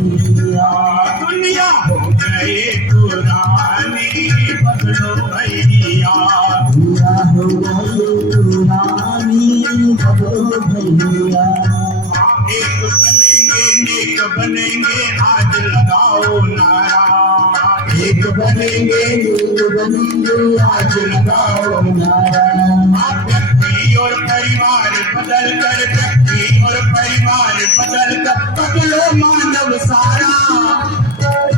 भैया, दुनिया हो गई पुरानी, बदलो भैया, दुनिया हो गई पुरानी, बदलो भैया। एक बनेंगे आज लगाओ नारा, एक बनेंगे आज लगाओ नारा। व्यक्ति और परिवार बदल कर, व्यक्ति और परिवार बदल कर, बदलो मानव सारा,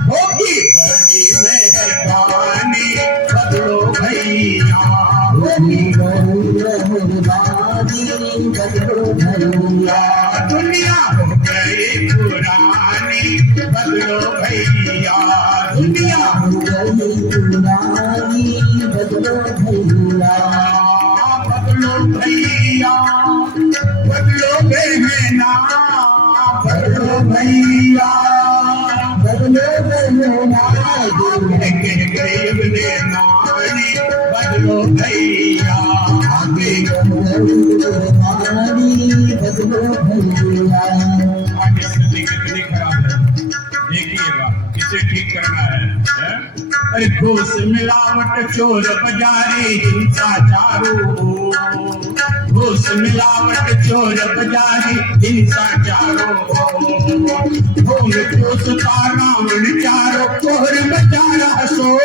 होगी बड़ी मेहरबानी, बदलो भैया, होगी बड़ी मेहरबानी, बदलो भैया। दुनिया हो गई पुरानी, बदलो भैया, दुनिया हो गई पुरानी, बदलो भैया, बदलो भैया, बदलो बहना, बदलो भैया, बदलो बहना, बदलो भैया, आगे बदलो भैया। आगे स्थिति कितनी खराब है, देखिएगा, इसे ठीक करना है? अरे घूस मिलावट चोर बाजारी हिंसा चारों ओर, घूस मिलावट चोर बाजारी हिंसा चारों ओर, भूल चूसता रावण चारों ओर मचारा शोर,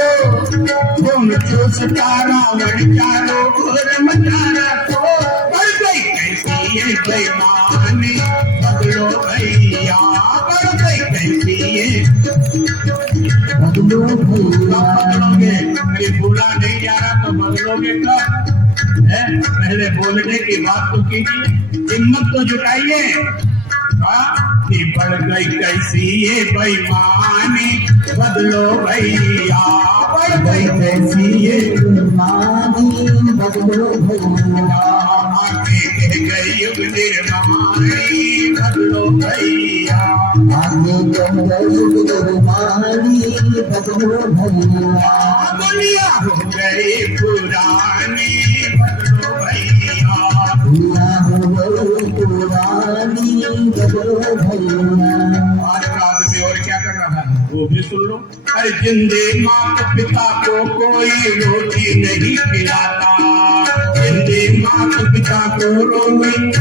भूल चूसता रावण चारों ओर मचारा शोर। बढ़ गई कैसी ये बेईमानी, बदलो भैया, बढ़ गई कैसी ये, बदलो भैया। बदलोगे, अरे बोला नहीं जा रहा तो बदलोगे कब? पहले बोलने की बात तो कीजिए, हिम्मत तो जुटाइए। कि बढ़ गई कैसी ये बेईमानी, बदलो भैया, बढ़ गई कैसी ये बेईमानी, बदलो भैया। आगे कह गई युग निर्माणी, बदलो भैया, आगे कह गई युग निर्माणी, बदलो भैया। दुनिया हो गई पुरानी, बदलो भैया, दुनिया हो गई पुरानी, बदलो भैया। आज रात में और क्या कर रहा है वो भी सुन लो। अरे जिंदे माता पिता को कोई रोटी नहीं खिलाता, जिंदे माता पिता को रोटी,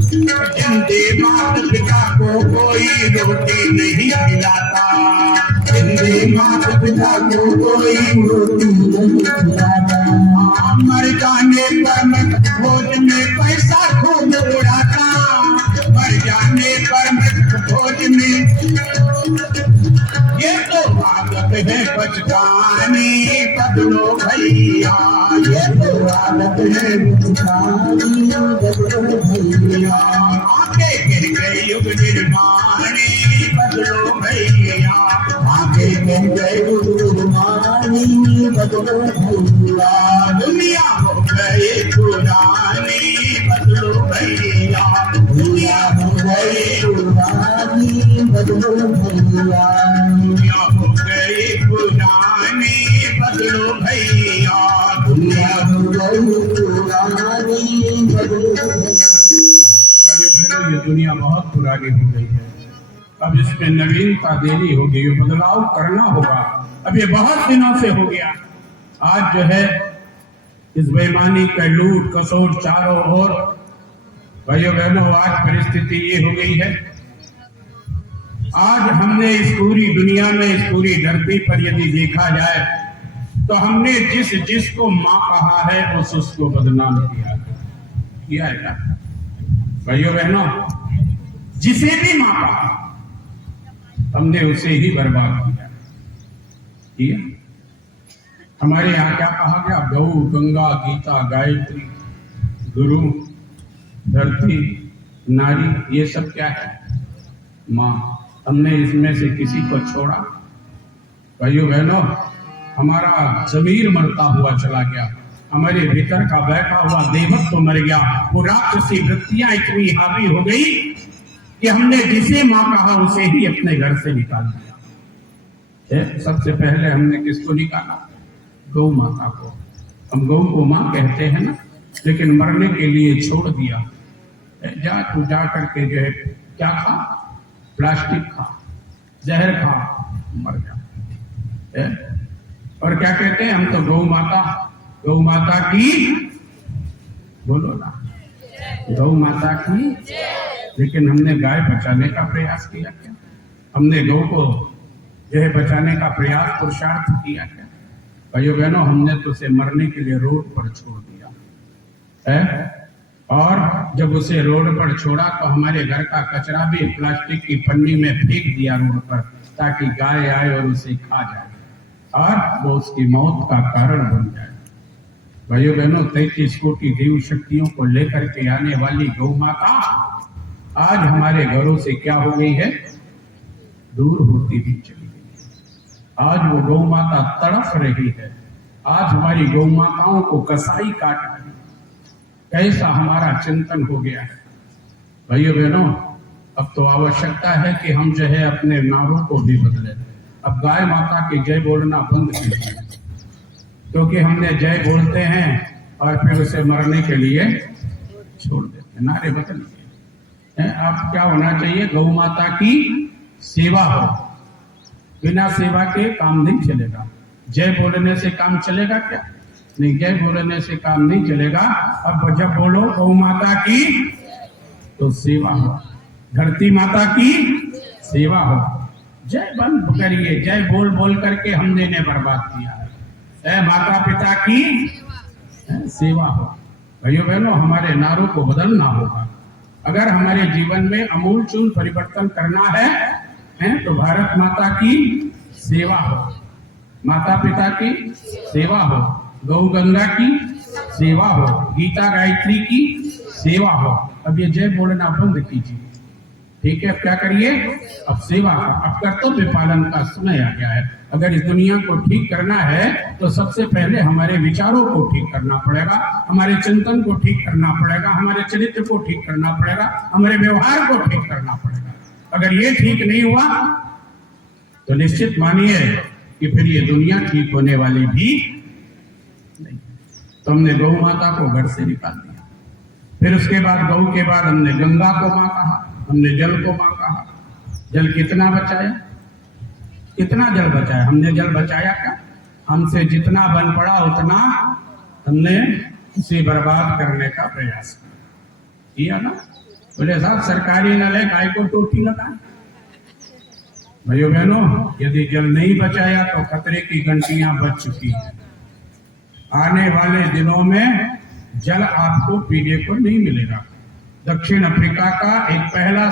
जिंदे माता पिता को कोई रोटी नहीं खिलाता, जिंदे माता पिता को कोई रोटी नहीं खिलाता। मर जाने पर भोज में पैसा खूब उड़ाता, मर जाने पर भोज में, ये तो आदत है बचकानी, बदलो भैया, ये तो आदत है बचकानी, बदलो भैया। आगे गिर गई युग निर्माणी, बदलो भैया, आगे गिर गई युग निर्माणी, बदलो भैया। दुनिया हो गई पुरानी, बदलो भैया, दुनिया हो गई पुरानी, बदलो भैया, दुनिया हो गई पुरानी, बदलो भैया, दुनिया हो गई पुरानी, बदलो भैया। ये दुनिया बहुत पुरानी हो गई है, अब इसमें नवीनता देनी होगी, बदलाव करना होगा। अब ये बहुत दिनों से हो गया, आज जो है इस बेईमानी का लूट कसोट चारों ओर। भाइयों बहनों, आज परिस्थिति ये हो गई है, आज हमने इस पूरी दुनिया में, इस पूरी धरती पर यदि देखा जाए तो हमने जिसको माँ कहा है उसको बदनाम किया है। भाइयों बहनों, जिसे भी माँ कहा हमने उसे ही बर्बाद किया। हमारे यहाँ क्या कहा गया? गौ, गंगा, गीता, गायत्री, गुरु, धरती, नारी, ये सब क्या है? माँ। हमने इसमें से किसी को छोड़ा? भाइयों बहनों, हमारा जमीर मरता हुआ चला गया, हमारे भीतर का बैठा हुआ देवत्व तो मर गया। वो राक्षसी वृत्तियां इतनी हावी हो गई कि हमने जिसे माँ कहा उसे ही अपने घर से निकाल दिया। सबसे पहले हमने किसको निकाला? गौ माता को। हम गौ को माँ कहते हैं ना, लेकिन मरने के लिए छोड़ दिया। जा करके जो है क्या खा? प्लास्टिक खा, जहर खा मर जा। और क्या कहते हैं, हम तो गौ माता की, बोलो ना, गौ माता की। लेकिन हमने गाय बचाने का प्रयास किया क्या? हमने गौ को जो है बचाने का प्रयास पुरुषार्थ किया क्या? भाइयों बहनों, हमने तो उसे मरने के लिए रोड पर छोड़ दिया है। और जब उसे रोड पर छोड़ा तो हमारे घर का कचरा भी प्लास्टिक की पन्नी में फेंक दिया रोड पर, ताकि गाय आए और उसे खा जाए और वो उसकी मौत का कारण बन जाए। भाइयों बहनों, 33 कोटि देव शक्तियों को लेकर के आने वाली गौ माता आज हमारे घरों से क्या हो गई है, दूर होती भी चली गई। आज वो गौ माता तड़फ रही है। आज हमारी गौ माताओं को कसाई काट रही है। कैसा हमारा चिंतन हो गया है। भाइयों बहनों, अब तो आवश्यकता है कि हम जो है अपने नारों को भी बदले। अब गाय माता की जय बोलना बंद कीजिए, क्योंकि हमने जय बोलते हैं और फिर उसे मरने के लिए छोड़ देते। नारे बदलिए। आप क्या होना चाहिए, गौ माता की सेवा हो। बिना सेवा के काम नहीं चलेगा। जय बोलने से काम चलेगा क्या? नहीं, जय बोलने से काम नहीं चलेगा। अब जब बोलो गौ माता की तो सेवा हो, धरती माता की सेवा हो। जय बंद करिए, जय बोल बोल करके हमने इन्हें बर्बाद किया है। माता पिता की सेवा हो। भाइयों बहनों, हमारे नारों को बदलना होगा। अगर हमारे जीवन में अमूलचूल परिवर्तन करना है तो भारत माता की सेवा हो, माता पिता की सेवा हो, गौ गंगा की सेवा हो, गीता गायत्री की सेवा हो। अब ये जय बोलना बंद कीजिए, ठीक है? अब क्या करिए, अब सेवा, अब कर्तव्य पालन का समय आ गया है। अगर इस दुनिया को ठीक करना है तो सबसे पहले हमारे विचारों को ठीक करना पड़ेगा, हमारे चिंतन को ठीक करना पड़ेगा, हमारे चरित्र को ठीक करना पड़ेगा, हमारे व्यवहार को ठीक करना पड़ेगा। अगर ये ठीक नहीं हुआ तो निश्चित मानिए कि फिर ये दुनिया ठीक होने वाली भी नहीं। तो हमने गौ माता को घर से निकाल दिया। फिर उसके बाद गौ के बाद हमने गंगा को मां कहा, हमने जल को मां कहा। जल कितना बचाया, कितना जल बचाया? हमने जल बचाया क्या? हमसे जितना बन पड़ा उतना हमने उसे बर्बाद करने का प्रयास किया ना। बोले साहब, सरकारी नल है, गाय को टोटी लगाए। भाइयों बहनों, यदि जल नहीं बचाया तो खतरे की घंटियां बज चुकी हैं। आने वाले दिनों में जल आपको पीने को नहीं मिलेगा। दक्षिण अफ्रीका का एक पहला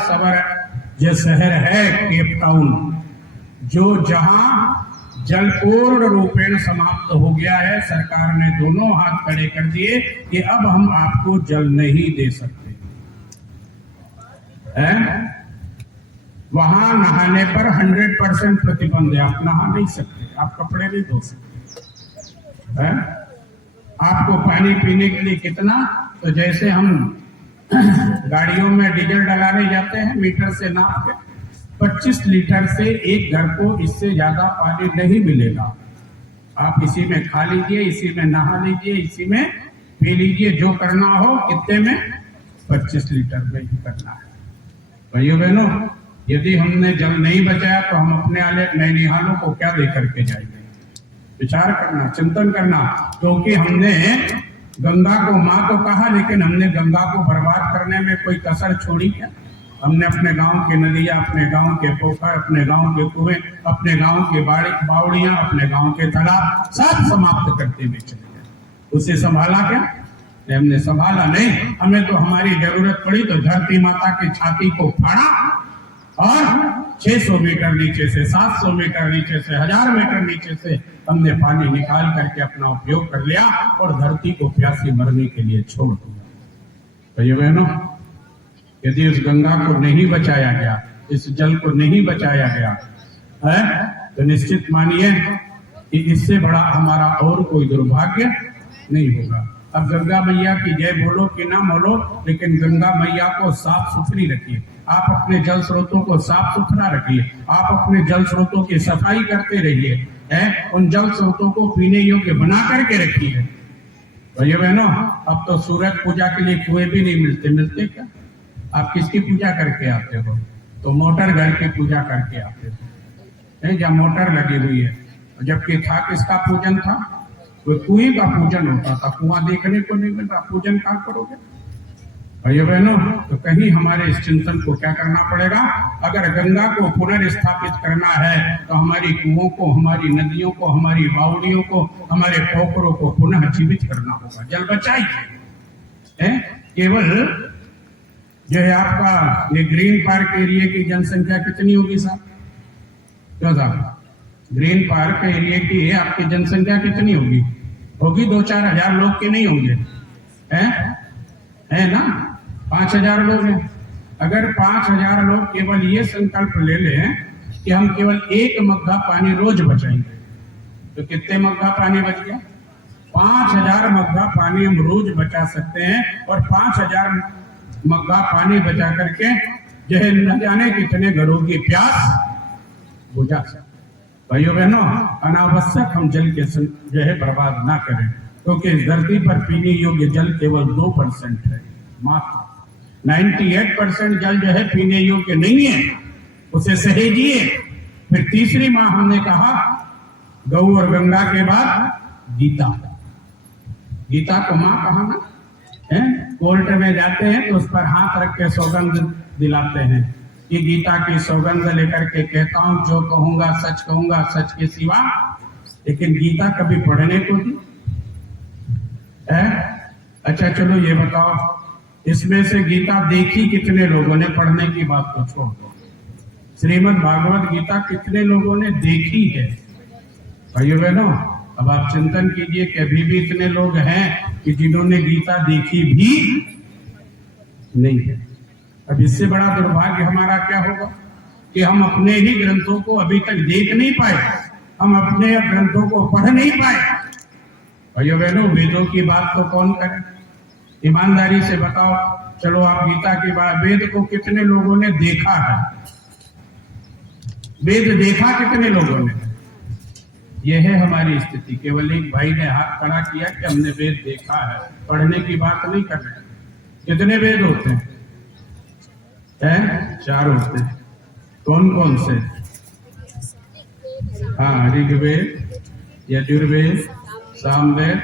शहर है केप टाउन, जो जहां जल पूर्ण रूपेण समाप्त हो गया है। सरकार ने दोनों हाथ खड़े कर दिए कि अब हम आपको जल नहीं दे सकते हैं। वहां नहाने पर 100% प्रतिबंध है। आप नहा नहीं सकते, आप कपड़े नहीं धो सकते हैं। आपको पानी पीने के लिए कितना, तो जैसे हम गाड़ियों में डीजल डलाने जाते हैं मीटर से नाप के, 25 लीटर से एक घर को इससे ज्यादा पानी नहीं मिलेगा। आप इसी में खा लीजिए, इसी में नहा लीजिए, इसी में पी लीजिए। जो करना हो कितने में, 25 लीटर में ही करना है। भाइयों बहनों, यदि हमने जल नहीं बचाया तो हम अपने वाले नैनिहालों को क्या दे करके जाएंगे? विचार करना, चिंतन करना। क्योंकि हमने गंगा को माँ तो कहा, लेकिन हमने गंगा को बर्बाद करने में कोई कसर छोड़ी क्या? हमने अपने गांव के नदियां, अपने गांव के पोखर, अपने गांव के कुएं, अपने गांव के बावड़ियां, अपने गांव के तालाब सब समाप्त करते हुए चले गए। उसे संभाला क्या? हमने संभाला नहीं। हमें तो हमारी जरूरत पड़ी तो धरती माता की छाती को फाड़ा और 600 मीटर नीचे से, 700 मीटर नीचे से, 1000 मीटर नीचे से हमने पानी निकाल करके अपना उपयोग कर लिया और धरती को प्यासी मरने के लिए छोड़ दिया। भाइयों बहनों, यदि उस गंगा को नहीं बचाया गया, इस जल को नहीं बचाया गया है, तो निश्चित मानिए कि इससे बड़ा हमारा और कोई दुर्भाग्य नहीं होगा। अब गंगा मैया की जय बोलो कि ना बोलो, लेकिन गंगा मैया को साफ सुथरी रखिए। आप अपने जल स्रोतों को साफ सुथरा रखिए। आप अपने जल स्रोतों की सफाई करते रहिए, उन जल स्रोतों को पीने योग्य बना करके रखिए। भैया बहनों, अब तो सूरज पूजा के लिए कुएं भी नहीं मिलते क्या? आप किसकी पूजा करके आते हो? तो मोटर घर की पूजा करके आते हो। है, जहाँ मोटर लगी हुई है, जबकि था किसका पूजन था? वो कुएं का पूजन होता था। कुआं देखने को नहीं मिल रहा, पूजन कहाँ करोगे भाइयों बहनों? तो कहीं हमारे इस चिंतन को क्या करना पड़ेगा? अगर गंगा को पुनर्स्थापित करना है तो हमारी कुओं को, हमारी नदियों को, हमारी बावड़ियों को, हमारे पोखरों को पुनः जीवित करना होगा। जल बचाइए। केवल जो है आपका ये ग्रीन पार्क एरिया की जनसंख्या कितनी होगी साहब? क्यों साहब, ग्रीन पार्क एरिया की आपकी जनसंख्या कितनी होगी? होगी 2-4 हजार लोग के नहीं होंगे? है ना? 5,000 लोग हैं। अगर 5,000 लोग केवल ये संकल्प ले लें कि हम केवल 1 मग्गा पानी रोज बचाएंगे, तो कितने मग्गा पानी बच गया? 5,000 मग्गा पानी हम रोज बचा सकते हैं। और 5,000 मग्गा पानी बचा करके जो है न जाने कितने घरों की प्यास बुझा सकते। भाइयों बहनों, अनावश्यक हम जल के जो है बर्बाद ना करें, क्योंकि इस धरती पर पीने योग्य जल केवल 2% है मात्र। 98% जल जो है पीने योग्य नहीं है, उसे सहेजिए। फिर तीसरी माँ हमने कहा, गौ और गंगा के बाद गीता। गीता को माँ कहा ना है? कोर्ट में जाते हैं तो उस पर हाथ रख के सौगंध दिलाते हैं कि गीता की सौगंध लेकर के कहता हूं, जो कहूंगा सच के सिवा। लेकिन गीता कभी पढ़ने को दी है? अच्छा चलो ये बताओ, इसमें से गीता देखी कितने लोगों ने? पढ़ने की बात को छोड़ दो। श्रीमद् भागवत गीता कितने लोगों ने देखी है? भाइयों बहनों, अब आप चिंतन कीजिए कि अभी भी इतने लोग हैं कि जिन्होंने गीता देखी भी नहीं है। अब इससे बड़ा दुर्भाग्य हमारा क्या होगा कि हम अपने ही ग्रंथों को अभी तक देख नहीं पाए, हम अपने ग्रंथों को पढ़ नहीं पाए। भाइयों बहनों, वेदों की बात तो कौन करे? ईमानदारी से बताओ, चलो आप गीता की बात, वेद को कितने लोगों ने देखा है? वेद देखा कितने लोगों ने? यह है हमारी स्थिति। केवल एक भाई ने हाथ खड़ा किया कि हमने वेद देखा है, पढ़ने की बात नहीं कर रहे। कितने वेद होते हैं? 4 होते हैं। कौन कौन से? हाँ, ऋग्वेद, यजुर्वेद, सामवेद,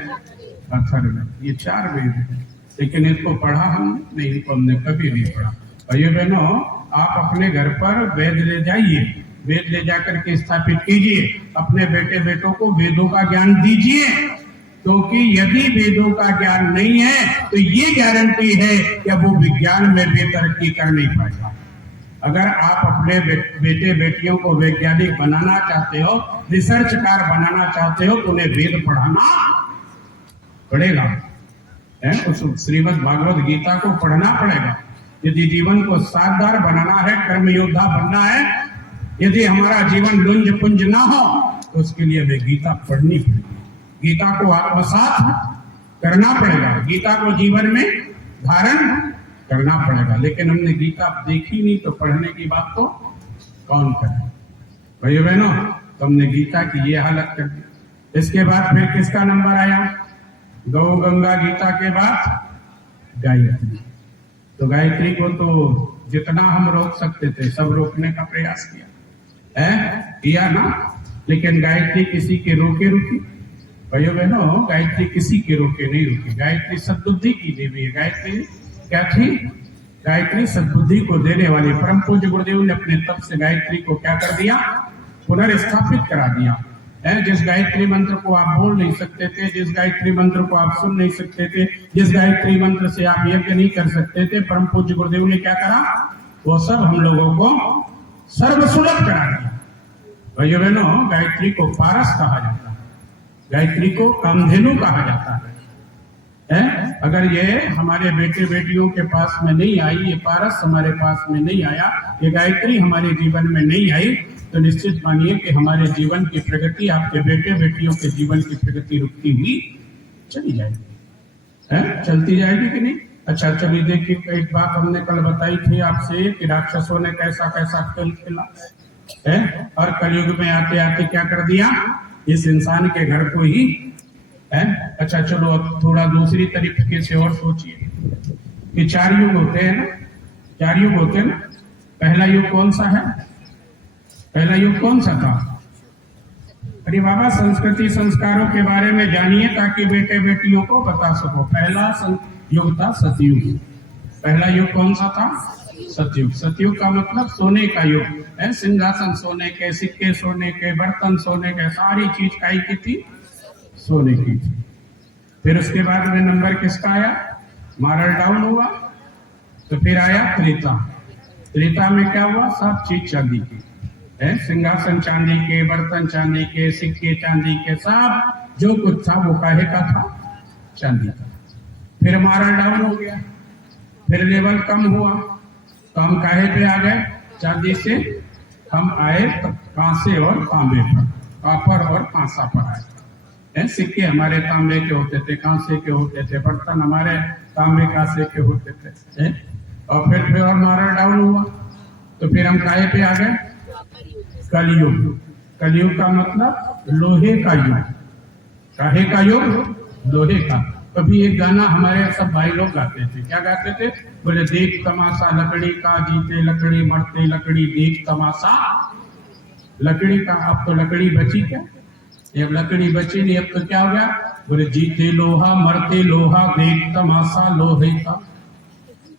अथर्ववेद, ये 4 वेद हैं। लेकिन इसको पढ़ा हम नहीं, इनको हमने कभी नहीं पढ़ा। भाइयों बहनों, आप अपने घर पर वेद ले जाइए, वेद ले जाकर के स्थापित कीजिए, अपने बेटे बेटों को वेदों का ज्ञान दीजिए। क्योंकि यदि वेदों का ज्ञान नहीं है तो ये गारंटी है कि वो विज्ञान में बेतरक्की कर नहीं पाएगा। अगर आप अपने बेटे बेटियों को वैज्ञानिक बनाना चाहते हो, रिसर्चकार बनाना चाहते हो, तो उन्हें वेद पढ़ाना पड़ेगा। उस श्रीमद् भागवत गीता को पढ़ना पड़ेगा। यदि जीवन को साधदार बनाना है, कर्म योद्धा बनना है, यदि हमारा जीवन लुंज पुंज ना हो, तो उसके लिए हमें गीता पढ़नी पड़ेगी। गीता को आत्मसात करना पड़ेगा, गीता को जीवन में धारण करना पड़ेगा। लेकिन हमने गीता देखी नहीं, तो पढ़ने की बात तो कौन करे? भाइयों बहनों, तो हमने गीता की ये हालत कर दी। इसके बाद फिर किसका नंबर आया? गौ गंगा गीता के बाद गायत्री। तो गायत्री को तो जितना हम रोक सकते थे सब रोकने का प्रयास किया ना। लेकिन गायत्री किसी के रोके रुकी? भाइयों बहनों, गायत्री किसी के रोके नहीं रुकी। गायत्री सद्बुद्धि की देवी है। गायत्री क्या थी? गायत्री सद्बुद्धि को देने वाली। परम पूज्य गुरुदेव ने अपने तप से गायत्री को क्या कर दिया? पुनर्स्थापित करा दिया। जिस गायत्री मंत्र को आप बोल नहीं सकते थे, जिस गायत्री मंत्र को आप सुन नहीं सकते थे, जिस गायत्री मंत्र से आप यज्ञ नहीं कर सकते थे, परम पूज्य गुरुदेव ने क्या करा? वो सब हम लोगों को सर्वसुलभ करा दिया। भाइयों बहनों, गायत्री को पारस कहा जाता है, गायत्री को कामधेनु कहा जाता है। अगर ये हमारे बेटे बेटियों के पास में नहीं आई, ये पारस हमारे पास में नहीं आया, ये गायत्री हमारे जीवन में नहीं आई, तो निश्चित मानिए कि हमारे जीवन की प्रगति, आपके बेटे बेटियों के जीवन की प्रगति रुकती हुई चली जाएगी। चलती जाएगी कि नहीं? अच्छा चलिए देखिए, एक बात हमने कल बताई थी आपसे कि राक्षसों ने कैसा कैसा खेल खेला है, और कलयुग में आते आते क्या कर दिया? इस इंसान के घर को ही है। अच्छा चलो अब थोड़ा दूसरी तरीके से और सोचिए कि 4 युग होते हैं ना, 4 युग होते हैं ना। पहला युग कौन सा है? पहला युग कौन सा था? अरे बाबा, संस्कृति संस्कारों के बारे में जानिए ताकि बेटे बेटियों को बता सको। पहला युग था सतयुग। पहला युग कौन सा था? सतयुग। सतयुग का मतलब सोने का युग है। सिंहासन सोने के, सिक्के सोने के, बर्तन सोने के, सारी चीज काई की थी? सोने की थी। फिर उसके बाद में नंबर किसका आया? मारल डाउन हुआ। तो फिर आया त्रेता। त्रेता में क्या हुआ? सब चीज चांदी की है। सिंहासन चांदी के, बर्तन चांदी के, सिक्के चांदी के, सब जो कुछ था वो काहे का था? चांदी का। फिर मारल डाउन हो गया, फिर लेवल कम हुआ, तो हम काहे पे आ गए? चांदी से हम आए कांसे और तांबे पर, कापर और कांसा पर आए। सिक्के हमारे तांबे के होते थे, कांसे के होते थे, बर्तन हमारे तांबे कांसे के होते थे। और फिर और मारल डाउन हुआ, तो फिर हम काहे पे आ गए? कलयुग। कलयुग का मतलब लोहे का युग। काहे का युग? लोहे का। कभी एक गाना हमारे सब भाई लोग गाते थे। क्या गाते थे? बोले देख तमाशा लकड़ी का, जीते लकड़ी मरते लकड़ी, देख तमाशा लकड़ी का। अब तो लकड़ी बची क्या? अब लकड़ी बची नहीं, अब तो क्या हो गया? बोले जीते लोहा मरते लोहा, देख तमाशा लोहे का।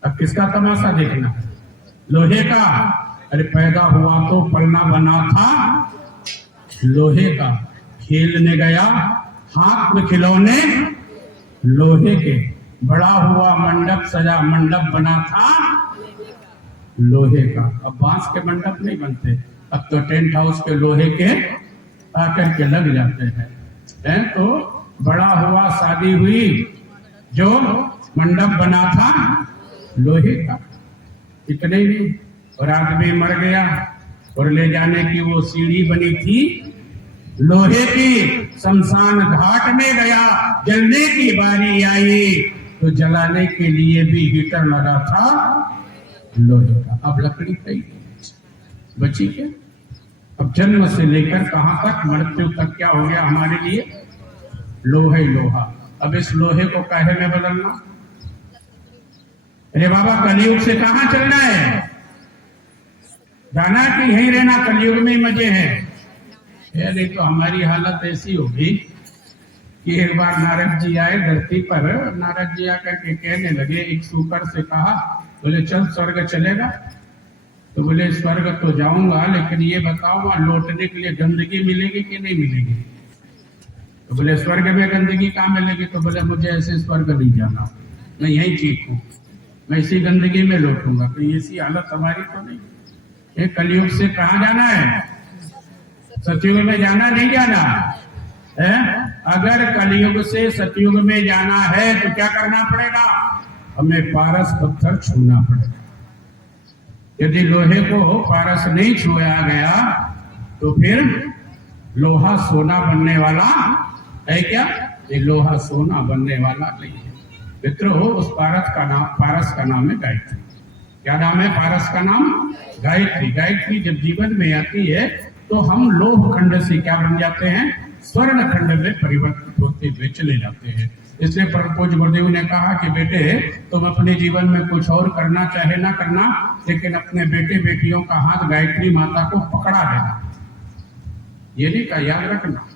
अब किसका तमाशा देखना? लोहे का। अरे पैदा हुआ तो पलना बना था लोहे का, खेलने गया हाथ में खिलौने लोहे के, बड़ा हुआ मंडप सजा, मंडप बना था लोहे का। अब बांस के मंडप नहीं बनते, अब तो टेंट हाउस के लोहे के आकर के लग जाते हैं। तो बड़ा हुआ, शादी हुई, जो मंडप बना था लोहे का। इतने ही, और आदमी मर गया और ले जाने की वो सीढ़ी बनी थी लोहे की। शमशान घाट में गया, जलने की बारी आई तो जलाने के लिए भी हीटर लगा था लोहे का। अब लकड़ी कहीं बची क्या? अब जन्म से लेकर कहां तक, मृत्यु तक क्या हो गया हमारे लिए? लोहा ही लोहा। अब इस लोहे को काहे में बदलना? अरे बाबा, कलयुग से कहां चलना है? जाना कि यहीं रहना? कलयुग में मजे हैं। अरे तो हमारी हालत ऐसी होगी कि एक बार नारद जी आए धरती पर। नारद जी आकर के कहने लगे, एक सूकर से कहा, बोले चल स्वर्ग चलेगा? तो बोले स्वर्ग तो जाऊंगा, लेकिन ये बताओ वहां लौटने के लिए गंदगी मिलेगी कि नहीं मिलेगी? तो बोले स्वर्ग में गंदगी कहाँ मिलेगी? तो बोले मुझे ऐसे स्वर्ग नहीं जाना, मैं यही ठीक हूँ, मैं इसी गंदगी में लौटूंगा। तो ऐसी हालत हमारी तो नहीं। ये कलयुग से कहाँ जाना है? सतयुग में जाना, नहीं जाना है? अगर कलयुग से सतयुग में जाना है तो क्या करना पड़ेगा? हमें पारस पत्थर छूना पड़ेगा। यदि लोहे को पारस नहीं छुआ गया तो फिर लोहा सोना बनने वाला है क्या? ये लोहा सोना बनने वाला नहीं है मित्रों। उस पारस का नाम है गायत्री। क्या नाम है पारस का नाम? गायत्री। गायत्री जब जीवन में आती है तो हम लोह खंड से क्या बन जाते हैं? स्वर्ण खंड में परिवर्तित होते हुए चले जाते हैं। इसलिए परम पूज्य गुरुदेव ने कहा कि बेटे, तुम अपने जीवन में कुछ और करना चाहे ना करना, लेकिन अपने बेटे बेटियों का हाथ गायत्री माता को पकड़ा देना। ये नहीं का याद रखना।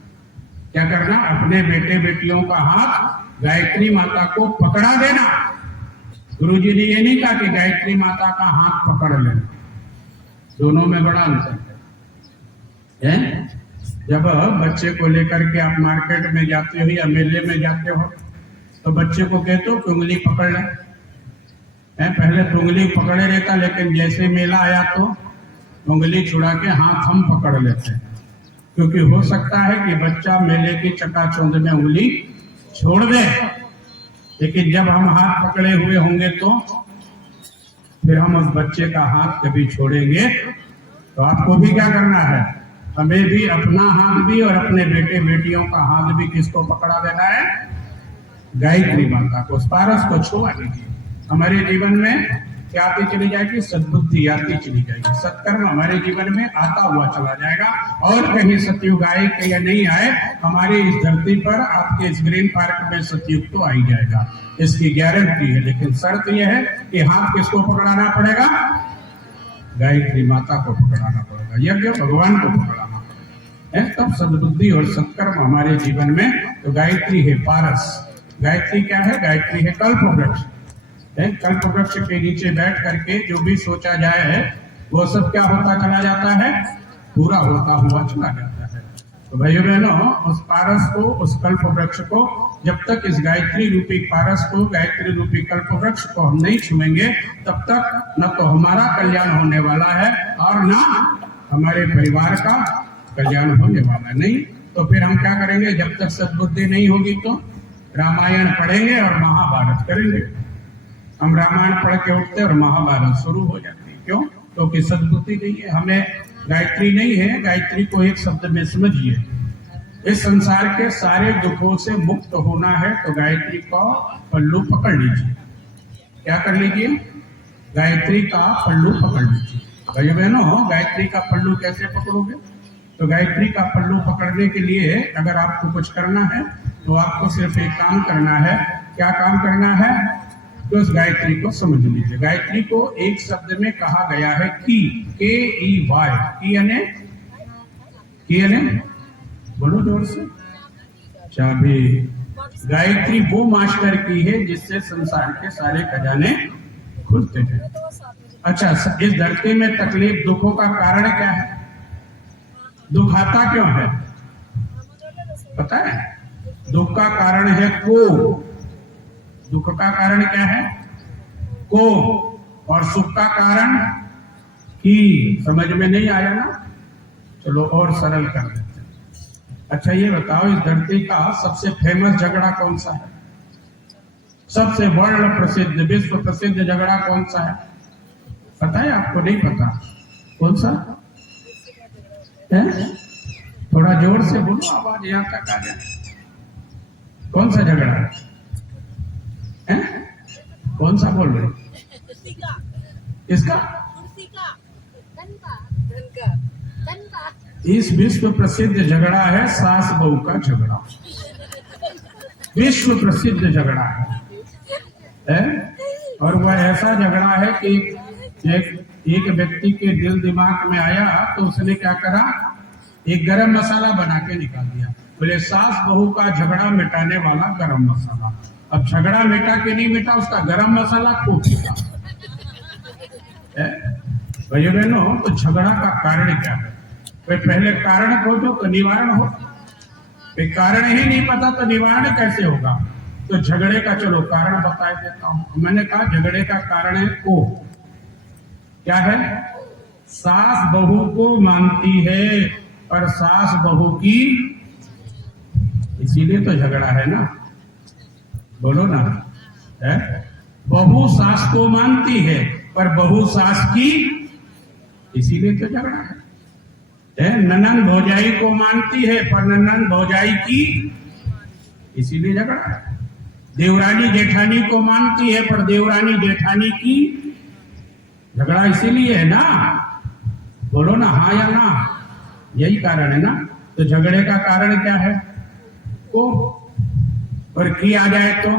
क्या करना? अपने बेटे बेटियों का हाथ गायत्री माता को पकड़ा देना। गुरु जी ने ये नहीं कहा कि गायत्री माता का हाथ पकड़ लेना, दोनों में बड़ा अंतर है। जब बच्चे को लेकर के आप मार्केट में जाते हो या मेले में जाते हो तो बच्चे को कहते हो कि उंगली पकड़ ले। पहले तो उंगली पकड़े रहता, लेकिन जैसे मेला आया तो उंगली छुड़ा के हाथ हम पकड़ लेते हैं, क्योंकि हो सकता है कि बच्चा मेले की चकाचौंध में उंगली छोड़ दे। लेकिन जब हम हाथ पकड़े हुए होंगे तो फिर हम उस बच्चे का हाथ कभी छोड़ेंगे। तो आपको भी क्या करना है? हमें भी अपना हाथ भी और अपने बेटे बेटियों का हाथ भी किसको पकड़ा देना है? गायत्री माता को। पारस को छुआ लीजिए। हमारे जीवन में क्या आती चली जाएगी? सद्बुद्धि आती चली जाएगी, सत्कर्म हमारे जीवन में आता हुआ चला जाएगा। और कहीं सतयुग आए कि या नहीं आए, हमारे इस धरती पर आपके इस ग्रीन पार्क में सतयुग तो आ ही जाएगा, इसकी गारंटी है। लेकिन शर्त यह है कि हाथ किसको पकड़ाना पड़ेगा? गायत्री माता को पकड़ाना पड़ेगा, यज्ञ भगवान को पकड़ाना पड़ेगा, तब सद्बुद्धि और सत्कर्म हमारे जीवन में। तो गायत्री है पारस। गायत्री क्या है? गायत्री है कल्प वृक्ष। कल्प वृक्ष के नीचे बैठ करके जो भी सोचा जाए है वो सब क्या होता चला जाता है? पूरा होता हुआ चला जाता है। तो भाइयों बहनों, उस पारस को, उस कल्प वृक्ष को, जब तक इस गायत्री रूपी पारस को, गायत्री रूपी कल्प वृक्ष को हम नहीं छुएंगे, तब तक न तो हमारा कल्याण होने वाला है और न हमारे परिवार का कल्याण होने वाला नहीं। तो फिर हम क्या करेंगे? जब तक सद्बुद्धि नहीं होगी तो रामायण पढ़ेंगे और महाभारत करेंगे। हम रामायण पढ़ के उठते और महाभारत शुरू हो जाती है। क्यों? क्योंकि सद्बुद्धि नहीं है, हमें गायत्री नहीं है। गायत्री को एक शब्द में समझिए, इस संसार के सारे दुखों से मुक्त होना है तो गायत्री का पल्लू पकड़ लीजिए। क्या कर लीजिए? गायत्री का पल्लू पकड़ लीजिए। भाई बहनों, गायत्री का पल्लू कैसे पकड़ोगे? तो गायत्री का पल्लू पकड़ने के लिए अगर आपको कुछ करना है तो आपको सिर्फ एक काम करना है। क्या काम करना है? तो उस गायत्री को समझ लीजिए। गायत्री को एक शब्द में कहा गया है की, KEY, की यानी बोलो जोर से, चाबी। गायत्री वो मास्टर की है जिससे संसार के सारे खजाने खुलते हैं। अच्छा, इस धरती में तकलीफ, दुखों का कारण क्या है? दुख आता क्यों है? पता है? दुख का कारण है को। दुख का कारण क्या है? को। और सुख का कारण की। समझ में नहीं आया ना? चलो और सरल कर देते हैं। अच्छा ये बताओ, इस धरती का सबसे फेमस झगड़ा कौन सा है? सबसे वर्ल्ड प्रसिद्ध, विश्व प्रसिद्ध झगड़ा कौन सा है? पता है आपको? नहीं पता? कौन सा है? थोड़ा जोर से बोलो, आवाज यहाँ तक आ जाए। कौन सा झगड़ा है? कौन सा बोल रहे? इसका? इस विश्व प्रसिद्ध झगड़ा है सास बहू का झगड़ा। विश्व प्रसिद्ध झगड़ा है? और वह ऐसा झगड़ा है कि एक व्यक्ति के दिल दिमाग में आया तो उसने क्या करा? एक गरम मसाला बना के निकाल दिया। बोले सास बहू का झगड़ा मिटाने वाला गरम मसाला। अब झगड़ा मिटा के नहीं मिटा, उसका गरम मसाला खूब मिटा। भाइयों बहनों, तो झगड़ा का कारण क्या है? भाई पहले कारण खोजो तो निवारण हो। भाई कारण ही नहीं पता तो निवारण कैसे होगा? तो झगड़े का चलो कारण बता देता हूं। मैंने कहा झगड़े का कारण है को। क्या है? सास बहू को मानती है पर सास बहू की, इसीलिए तो झगड़ा है ना। बोलो ना, है? बहू सास को मानती है पर बहू सास की, इसीलिए तो झगड़ा है। ननंद भौजाई को मानती है पर ननंद भौजाई की, इसीलिए झगड़ा है। देवरानी जेठानी को मानती है पर देवरानी जेठानी की, झगड़ा इसीलिए है ना। बोलो ना, हाँ या ना? यही कारण है ना। तो झगड़े का कारण क्या है? को। और की आ जाए तो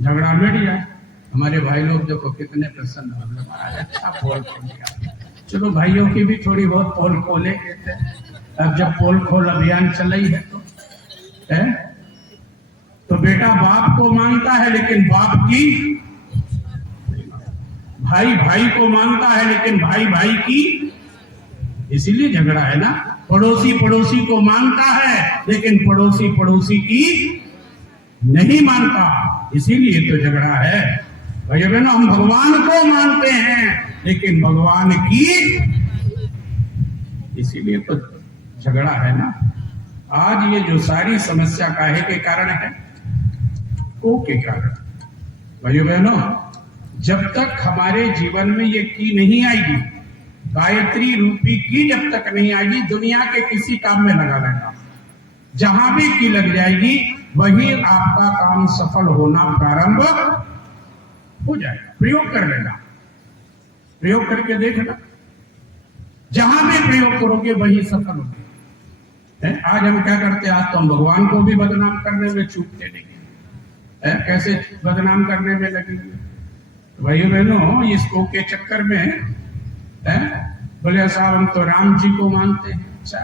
झगड़ा मिट जाए। हमारे भाई लोग देखो कितने प्रसन्न हो, अच्छा पोल खोल दिया। चलो भाइयों की भी थोड़ी बहुत पोल खोले कहते हैं। अब जब पोल खोल अभियान चल रही है तो बेटा बाप को मानता है लेकिन बाप की, भाई भाई को मानता है लेकिन भाई भाई की, इसीलिए झगड़ा है ना। पड़ोसी पड़ोसी को मानता है लेकिन पड़ोसी पड़ोसी की नहीं मानता, इसीलिए तो झगड़ा है। भैया बहनों, हम भगवान को मानते हैं लेकिन भगवान की, इसीलिए तो झगड़ा है ना। आज ये जो सारी समस्या काहे के कारण है? को के कारण। भैया बहनों, जब तक हमारे जीवन में ये की नहीं आएगी, गायत्री रूपी की जब तक नहीं आएगी, दुनिया के किसी काम में लगा लेना। जहां भी की लग जाएगी वही आपका काम सफल होना प्रारंभ हो जाएगा। प्रयोग कर लेना, प्रयोग करके देखना। जहां भी प्रयोग करोगे वही सफल होगा। आज हम क्या करते हैं? आज तो हम भगवान को भी बदनाम करने में चूकते नहीं। कैसे बदनाम करने में लगेंगे? भाई बहनों, इसको के चक्कर में है बोले साहब हम तो राम जी को मानते हैं। अच्छा,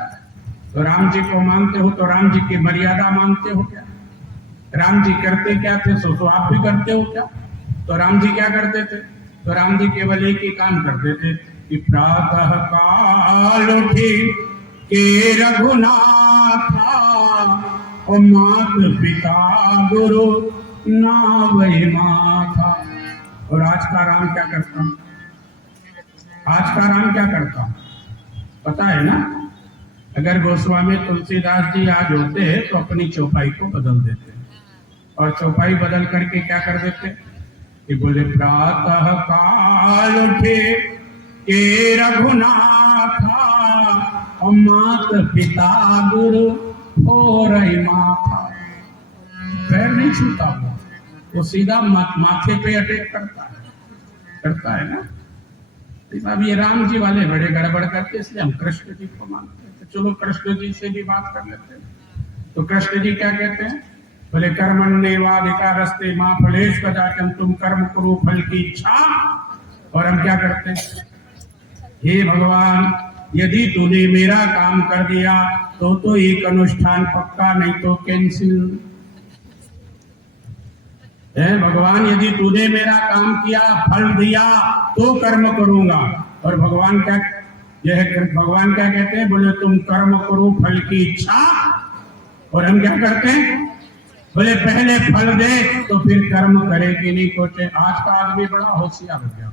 तो राम जी को मानते हो तो राम जी की मर्यादा मानते हो क्या? राम जी करते क्या थे सो आप भी करते हो क्या? तो राम जी क्या करते थे? तो राम जी केवल एक ही काम करते थे कि प्रातः काल उठे के रघुनाथा और मात पिता गुरु नावै माथा। और आज का राम क्या करता? आज का राम क्या करता पता है ना? अगर गोस्वामी तुलसीदास जी आज होते तो अपनी चौपाई को बदल देते, और चौपाई बदल करके क्या कर देते कि बोले प्रातः काल उठे के रघुनाथा और मात पिता गुरु और माथा। पैर नहीं छूता वो सीधा माथे पे अटैक करता है ना। अब ये राम जी वाले बड़े गड़बड़ करते, इसलिए हम कृष्ण जी को मानते हैं। तो चलो कृष्ण जी से भी बात कर लेते हैं। तो कृष्ण जी क्या कहते हैं? बोले कर्मण्येवाधिकारस्ते मां फलेषु कदाचन, तुम कर्म करो फल की इच्छा। और हम क्या करते हैं? हे भगवान, यदि तूने मेरा काम कर दिया तो एक अनुष्ठान पक्का, नहीं तो कैंसिल है। भगवान यदि तूने मेरा काम किया, फल दिया तो कर्म करूंगा। और भगवान क्या कहते हैं? बोले तुम कर्म करो फल की इच्छा। और हम क्या करते हैं? बोले पहले फल दे तो फिर कर्म करेगी नहीं सोचे। आज का आदमी बड़ा होशियार हो गया।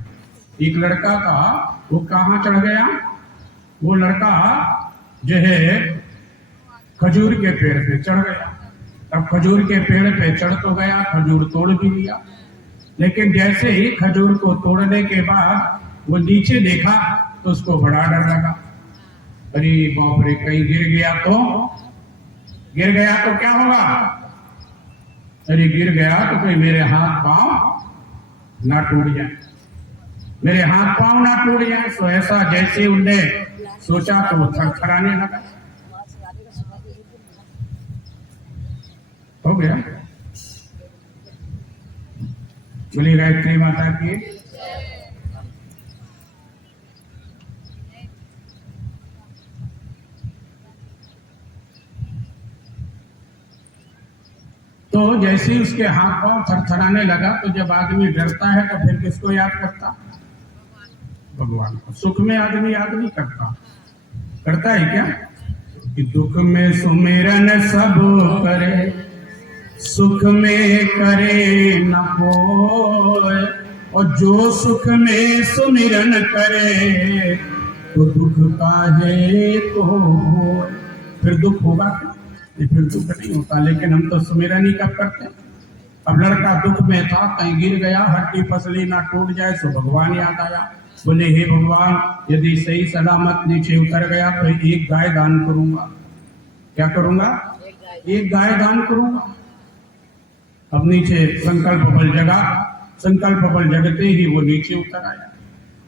एक लड़का था, वो कहाँ चढ़ गया? वो लड़का जो है खजूर के पेड़ पे चढ़ गया। अब खजूर के पेड़ पे चढ़ तो गया, खजूर तोड़ भी लिया, लेकिन जैसे ही खजूर को तोड़ने के बाद वो नीचे देखा तो उसको बड़ा डर लगा। अरे बाप रे, कहीं गिर गया तो क्या होगा? अरे गिर गया तो कोई मेरे हाथ पांव ना टूट जाए, मेरे हाथ पांव ना टूट जाए। तो ऐसा जैसे उनने सोचा तो वो थरथराने लगा। हो गया। बोली गायत्री माता की। तो जैसे ही उसके हाथ पांव थरथराने लगा, तो जब आदमी डरता है तो फिर किसको याद करता? भगवान को। सुख में आदमी याद नहीं करता है क्या? कि दुख में सुमिरन सब करे, सुख में करे न कोय, और जो सुख में सुमिरन करे तो दुख काहे को होय। फिर दुख होगा क्या? फिर दुख नहीं होता। लेकिन हम तो सुमिरन ही कब करते हैं? अब लड़का दुख में था, कहीं गिर गया, हड्डी पसली ना टूट जाए, सो भगवान याद आया। बोले हे भगवान, यदि सही सलामत नीचे उतर गया तो एक गाय दान करूंगा। क्या करूंगा? एक गाय दान करूंगा। अब नीचे संकल्प बल जगते ही वो नीचे उतर आया।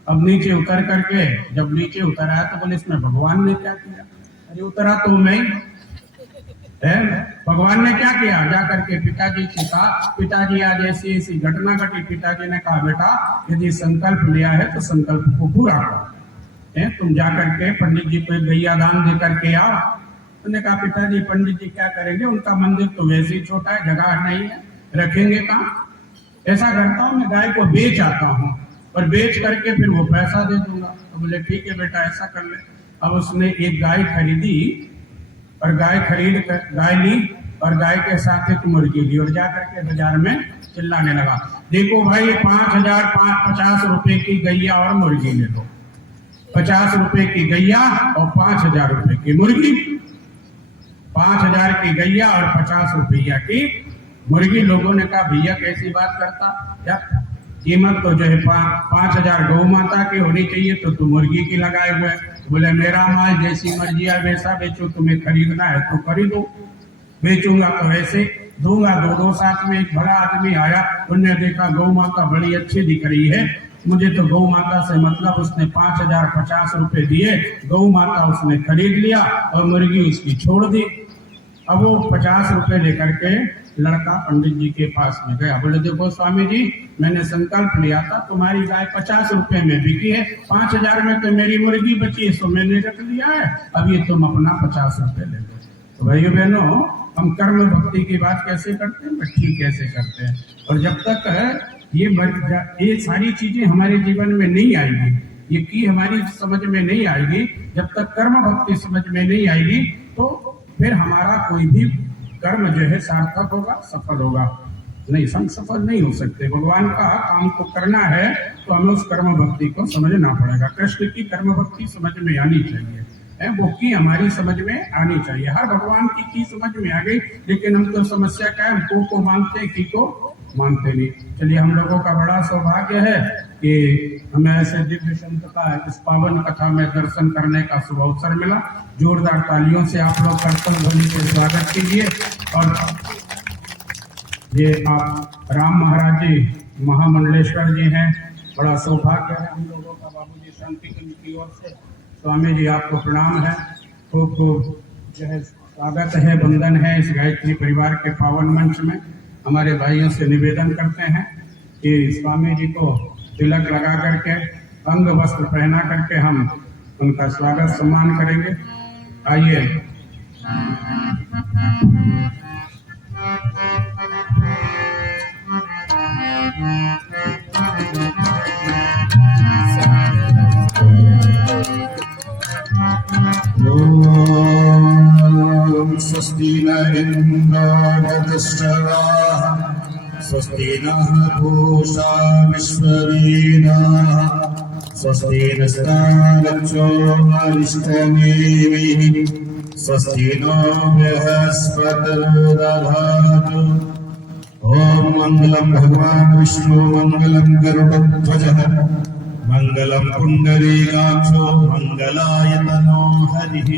अब नीचे उतर करके जब नीचे उतर आया तो बोले इसमें भगवान ने क्या किया? अरे उतरा तो मैं है। भगवान ने क्या किया? जाकर के पिताजी से कहा, पिताजी आज ऐसी ऐसी घटना घटी। पिताजी ने कहा बेटा, यदि संकल्प लिया है तो संकल्प को पूरा करो। तुम जाकर के पंडित जी को गैया दान दे करके आओ। उन्होंने कहा पिताजी पंडित जी क्या करेंगे? उनका मंदिर तो वैसे ही छोटा है, जगह नहीं है, रखेंगे कहाँ? ऐसा करता हूँ मैं गाय को बेच आता हूँ और बेच करके फिर वो पैसा दे दूंगा। तो बोले ठीक है बेटा, ऐसा कर ले। अब उसने एक गाय खरीदी और गाय ली और गाय के साथ एक मुर्गी ली और जाकर के बाजार में चिल्लाने लगा, देखो भाई 50 रुपए की गैया और मुर्गी ले लो। 50 रुपए की गैया और 5000 रुपए की मुर्गी। 5000 की गैया और 50 रुपया की मुर्गी। लोगों ने कहा भैया कैसी बात करता यार, कीमत तो जो है 5000 गौ माता की होनी चाहिए, तो तुम मुर्गी की लगाए हुए। बोले मेरा माल जैसी मर्जी है वैसा बेचो, तुम्हें खरीदना है तो खरीदो, बेचूंगा तो वैसे दूंगा। दो साथ में एक बड़ा आदमी आया, उनने देखा गौ माता बड़ी अच्छी दिख रही है, मुझे तो गौ माता से मतलब। उसने 5050 रुपए दिए, गौ माता उसने खरीद लिया और मुर्गी उसकी छोड़ दी। अब वो 50 रुपए लेकर के लड़का पंडित जी के पास में गया, बोले देखो स्वामी जी, मैंने संकल्प लिया था तुम्हारी गाय 50 रुपए में बिकी है, 5,000 में तो मेरी मुर्गी बची है, सो मैंने रख लिया है, अब ये तुम अपना 50 रुपए ले लो। तो भाइयों बहनों, हम कर्म भक्ति की बात कैसे करते हैं, ठीक कैसे करते हैं। और जब तक ये सारी चीजें हमारे जीवन में नहीं आएगी, ये की हमारी समझ में नहीं आएगी, जब तक कर्म भक्ति समझ में नहीं आएगी, तो फिर हमारा कोई भी कर्म जो है सार्थक होगा, सफल होगा नहीं, हम सफल नहीं हो सकते। भगवान का काम को करना है तो हमें उस कर्म भक्ति को समझना पड़ेगा। कृष्ण की कर्म भक्ति समझ में आनी चाहिए, वो की हमारी समझ में आनी चाहिए। हर भगवान की समझ में आ गई, लेकिन हम तो समस्या क्या है, हम को मानते की को मानते नहीं। चलिए, हम लोगों का बड़ा सौभाग्य है कि हमें ऐसे दिव्य संत का इस पावन कथा में दर्शन करने का शुभ अवसर मिला। जोरदार तालियों से आप लोग कर्तव्य ध्वनि से स्वागत कीजिए। और ये आप राम महाराज जी महामंडलेश्वर जी हैं, बड़ा सौभाग्य है हम लोगों का। बाबूजी शांति कुंज की ओर से स्वामी जी आपको प्रणाम है, खूब खूब जो है स्वागत है, वंदन है इस गायत्री परिवार के पावन मंच में। हमारे भाइयों से निवेदन करते हैं कि स्वामी जी को तिलक लगा करके, अंग वस्त्र पहना करके हम उनका स्वागत सम्मान करेंगे। आइए। स्वस्ति न इन्द्रो वृद्धश्रवाः स्वस्ति नः पूषा विश्ववेदाः स्वस्ति नस्तारक्षो अरिष्टनेमिः स्वस्ति नो बृहस्पतिर्दधातु। ॐ मङ्गलं भगवान् विष्णु मङ्गलं गरुडध्वजः मङ्गलं पुण्डरीकाक्षो मङ्गलाय तनो हरिः।